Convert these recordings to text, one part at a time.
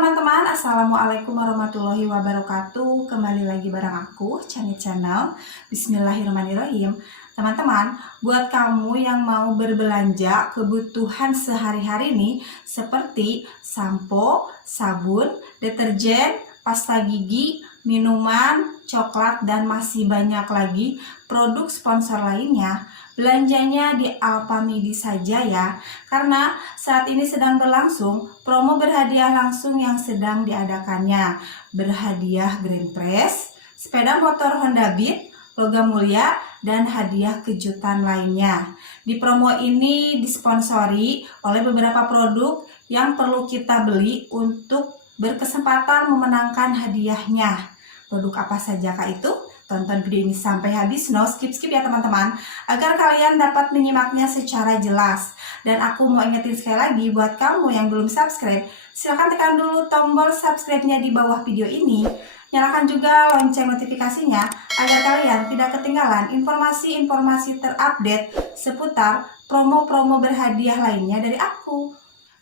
teman-teman, Assalamualaikum warahmatullahi wabarakatuh. Kembali lagi bareng aku, Canit Channel. Bismillahirrahmanirrahim. Teman-teman, buat kamu yang mau berbelanja kebutuhan sehari-hari nih Seperti sampo, sabun, deterjen, pasta gigi, minuman, coklat, dan masih banyak lagi produk sponsor lainnya, belanjanya di Alpamidi saja ya. Karena saat ini sedang berlangsung promo berhadiah langsung yang sedang diadakannya. Berhadiah Grand Press, sepeda motor Honda Beat, logam mulia, dan hadiah kejutan lainnya. Di promo ini disponsori oleh beberapa produk yang perlu kita beli untuk berkesempatan memenangkan hadiahnya. Produk apa saja kak itu? Tonton video ini sampai habis, no skip-skip ya teman-teman, agar kalian dapat menyimaknya secara jelas. Dan aku mau ingetin sekali lagi, buat kamu yang belum subscribe, silahkan tekan dulu tombol subscribe-nya di bawah video ini. Nyalakan juga lonceng notifikasinya, agar kalian tidak ketinggalan informasi-informasi terupdate seputar promo-promo berhadiah lainnya dari aku.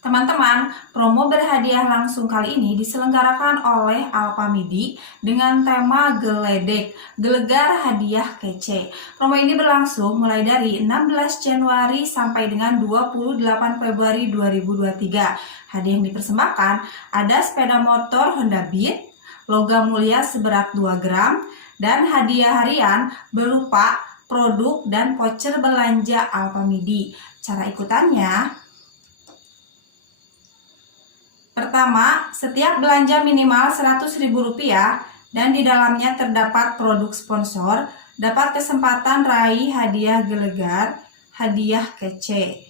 Teman-teman, promo berhadiah langsung kali ini diselenggarakan oleh Alpamidi dengan tema Geledek, Gelegar Hadiah Kece. Promo ini berlangsung mulai dari 16 Januari sampai dengan 28 Februari 2023. Hadiah yang dipersembahkan ada sepeda motor Honda Beat, logam mulia seberat 2 gram, dan hadiah harian berupa produk dan voucher belanja Alpamidi. Cara ikutannya, Pertama, setiap belanja minimal Rp100.000 dan di dalamnya terdapat produk sponsor, dapat kesempatan raih hadiah gelegar, hadiah kece.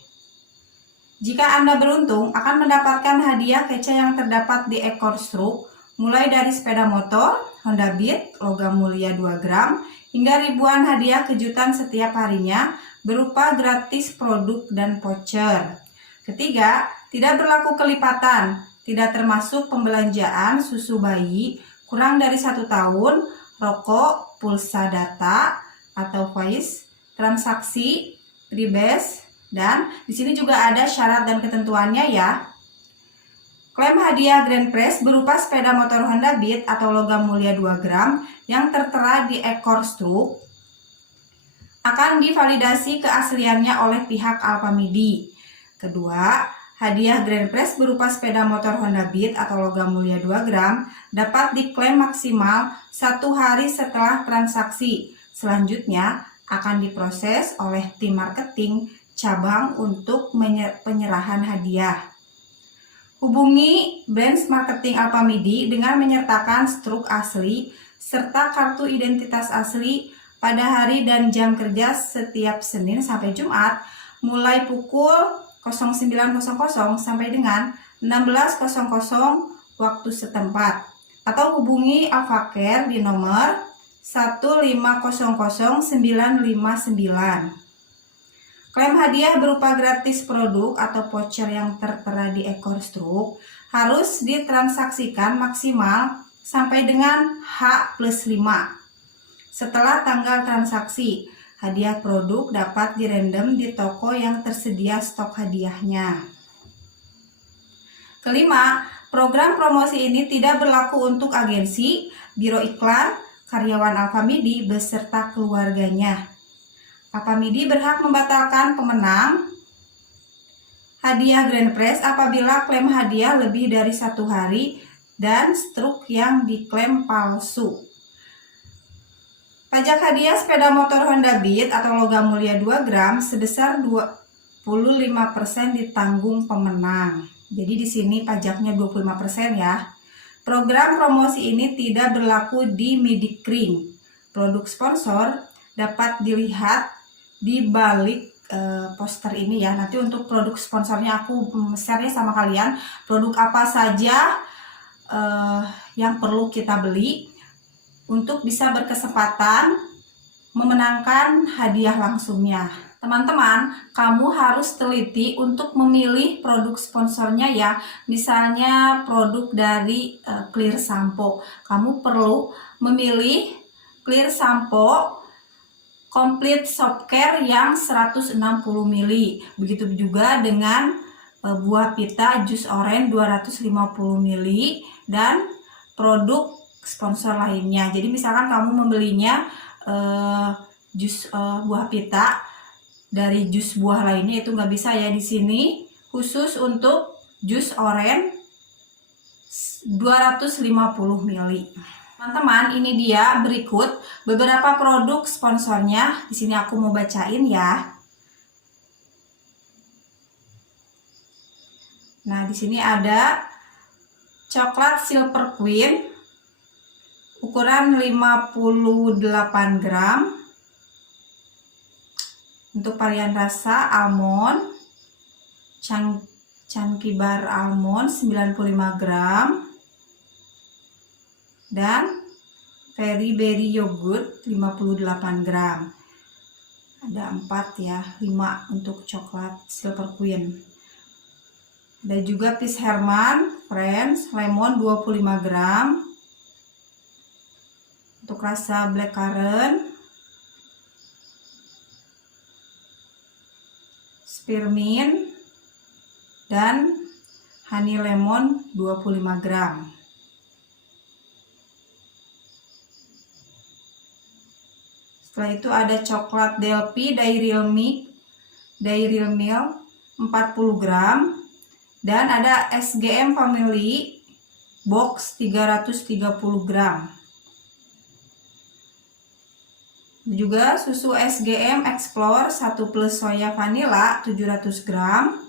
Jika Anda beruntung, akan mendapatkan hadiah kece yang terdapat di ekor struk, mulai dari sepeda motor, Honda Beat, logam mulia 2 gram, hingga ribuan hadiah kejutan setiap harinya berupa gratis produk dan voucher. Ketiga, tidak berlaku kelipatan, tidak termasuk pembelanjaan susu bayi kurang dari satu tahun, rokok, pulsa data atau voice, transaksi, rebase, dan di sini juga ada syarat dan ketentuannya ya. Klaim hadiah Grand Prix berupa sepeda motor Honda Beat atau logam mulia 2 gram yang tertera di ekor struk akan divalidasi keasliannya oleh pihak Alpamidi. Kedua, Hadiah Grand Prix berupa sepeda motor Honda Beat atau logam mulia 2 gram dapat diklaim maksimal satu hari setelah transaksi. Selanjutnya akan diproses oleh tim marketing cabang untuk penyerahan hadiah. Hubungi Brands Marketing Alpamidi dengan menyertakan struk asli serta kartu identitas asli pada hari dan jam kerja setiap Senin sampai Jumat mulai pukul 0900 sampai dengan 16.00 waktu setempat atau hubungi Avacare di nomor 1500959. Klaim hadiah berupa gratis produk atau voucher yang tertera di ekor struk harus ditransaksikan maksimal sampai dengan H plus 5 setelah tanggal transaksi Hadiah produk dapat direndam di toko yang tersedia stok hadiahnya. Kelima, program promosi ini tidak berlaku untuk agensi, biro iklan, karyawan Alfamidi beserta keluarganya. Alfamidi berhak membatalkan pemenang hadiah Grand Prix apabila klaim hadiah lebih dari satu hari dan struk yang diklaim palsu. Pajak hadiah sepeda motor Honda Beat atau logam mulia 2 gram sebesar 25% ditanggung pemenang. Jadi di sini pajaknya 25% ya. Program promosi ini tidak berlaku di Midikring. Produk sponsor dapat dilihat di balik uh, poster ini ya. Nanti untuk produk sponsornya aku share ya sama kalian. Produk apa saja uh, yang perlu kita beli untuk bisa berkesempatan memenangkan hadiah langsungnya. Teman-teman, kamu harus teliti untuk memilih produk sponsornya ya. Misalnya produk dari uh, Clear Sampo. Kamu perlu memilih Clear Sampo Complete Soft Care yang 160 ml. Begitu juga dengan eh, buah pita jus orange 250 ml dan produk sponsor lainnya. Jadi misalkan kamu membelinya uh, jus uh, buah pita dari jus buah lainnya itu nggak bisa ya di sini khusus untuk jus orange 250 ml. Teman-teman, ini dia berikut beberapa produk sponsornya. Di sini aku mau bacain ya. Nah, di sini ada coklat Silver Queen ukuran 58 gram. Untuk varian rasa almond, chunky bar almond 95 gram. Dan Fairy Berry Yogurt 58 gram. Ada 4 ya 5 untuk coklat Silver Queen. Ada juga Peace Herman Friends Lemon 25 gram untuk rasa black currant. Spearmint. Dan honey lemon 25 gram. Setelah itu ada coklat Delphi Dairy Milk, Dairy Milk 40 gram. Dan ada SGM Family Box 330 gram. Juga susu SGM Explore 1 plus soya vanilla 700 gram.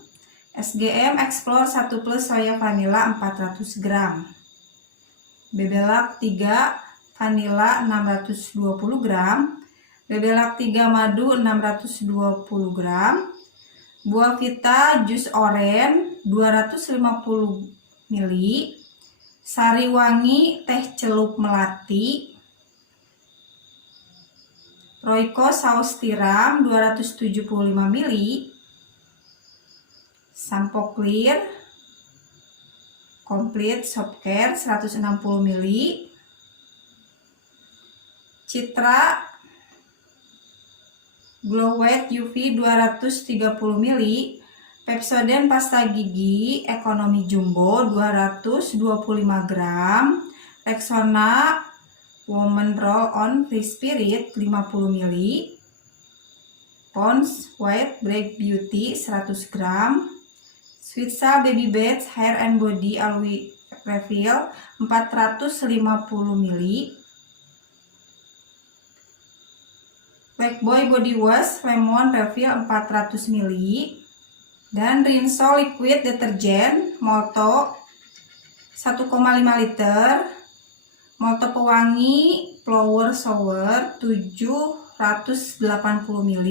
SGM Explore 1 plus soya vanilla 400 gram. Bebelak 3 vanilla 620 gram bebelak 3 madu 620 gram, buah vita jus oren 250 ml, sari wangi teh celup melati, Royco saus tiram 275 ml, sampo clear, komplit soft care 160 ml, Citra Glow White UV 230 ml, Pepsodent pasta gigi ekonomi jumbo 225 gram, Rexona Woman Roll On Free Spirit 50 ml, Pond's White Black Beauty 100 gram, Switza Baby Beds Hair and Body Aloe Refill 450 ml, Boy Body Wash Lemon Refill 400 ml dan Rinso Liquid Deterjen Molto 1,5 liter Molto Pewangi Flower Shower 780 ml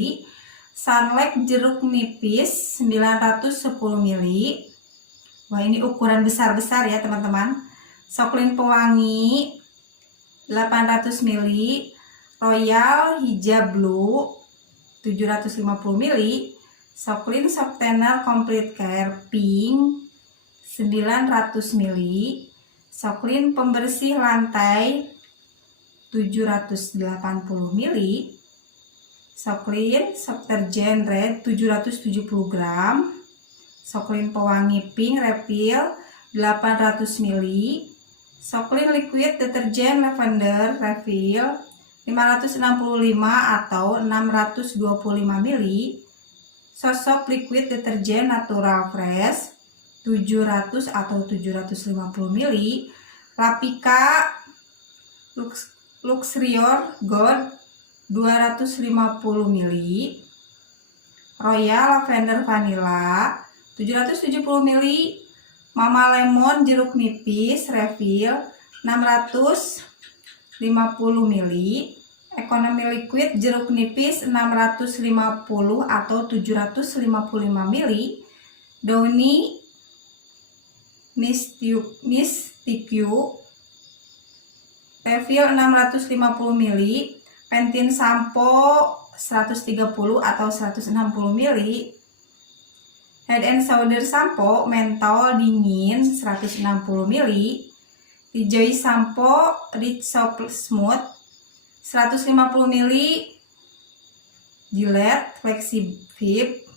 Sunlight Jeruk Nipis 910 ml Wah ini ukuran besar-besar ya teman-teman. Soklin Pewangi 800 ml Royal Hijab Blue 750 ml, Soklin Softener Complete Care Pink 900 ml, Soklin Pembersih Lantai 780 ml, Soklin Softergen Red 770 gram, Soklin Pewangi Pink Refill 800 ml, Soklin Liquid Deterjen Lavender Refill 565 atau 625 ml sosok liquid deterjen natural fresh 700 atau 750 ml Rapika Lux, Luxrior Gold 250 ml Royal Lavender Vanilla 770 ml Mama Lemon jeruk nipis refill 650 ml Ekonomi liquid jeruk nipis 650 atau 755 ml. Downy Mysticu refill 650 ml. Pentin sampo 130 atau 160 ml. Head and Shoulder sampo mentol dingin 160 ml. Rejoice sampo Rich Soft Smooth 150 ml Gillette Flexi Vip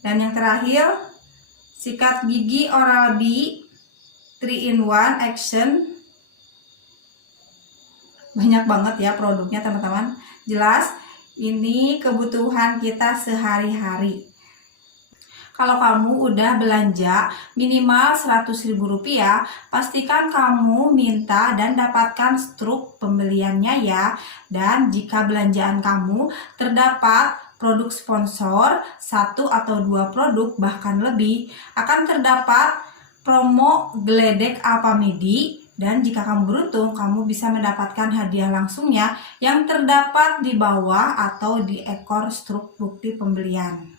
dan yang terakhir sikat gigi Oral-B 3 in 1 action. Banyak banget ya produknya teman-teman. Jelas ini kebutuhan kita sehari-hari. Kalau kamu udah belanja minimal Rp100.000, pastikan kamu minta dan dapatkan struk pembeliannya ya. Dan jika belanjaan kamu terdapat produk sponsor, satu atau dua produk bahkan lebih, akan terdapat promo geledek Alpamidi dan jika kamu beruntung, kamu bisa mendapatkan hadiah langsungnya yang terdapat di bawah atau di ekor struk bukti pembelian.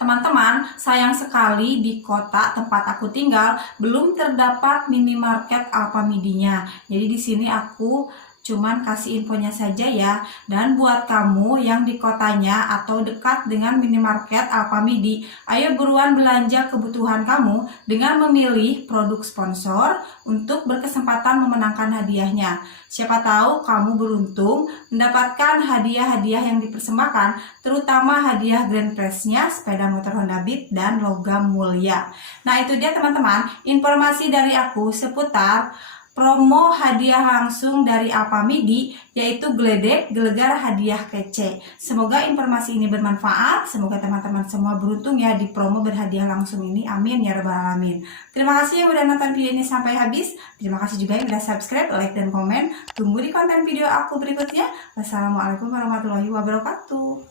Teman-teman, sayang sekali di kota tempat aku tinggal belum terdapat minimarket Alfamidinya. Jadi di sini aku cuman kasih infonya saja ya. Dan buat kamu yang di kotanya atau dekat dengan minimarket Alfamidi, ayo buruan belanja kebutuhan kamu dengan memilih produk sponsor untuk berkesempatan memenangkan hadiahnya. Siapa tahu kamu beruntung mendapatkan hadiah-hadiah yang dipersembahkan, terutama hadiah Grand Prize-nya sepeda motor Honda Beat dan logam mulia. Nah, itu dia teman-teman, informasi dari aku seputar promo hadiah langsung dari Alpamidi yaitu geledek gelegar hadiah kece. Semoga informasi ini bermanfaat, semoga teman-teman semua beruntung ya di promo berhadiah langsung ini. Amin ya rabbal alamin. Terima kasih yang udah nonton video ini sampai habis. Terima kasih juga yang udah subscribe, like dan komen. Tunggu di konten video aku berikutnya. Wassalamualaikum warahmatullahi wabarakatuh.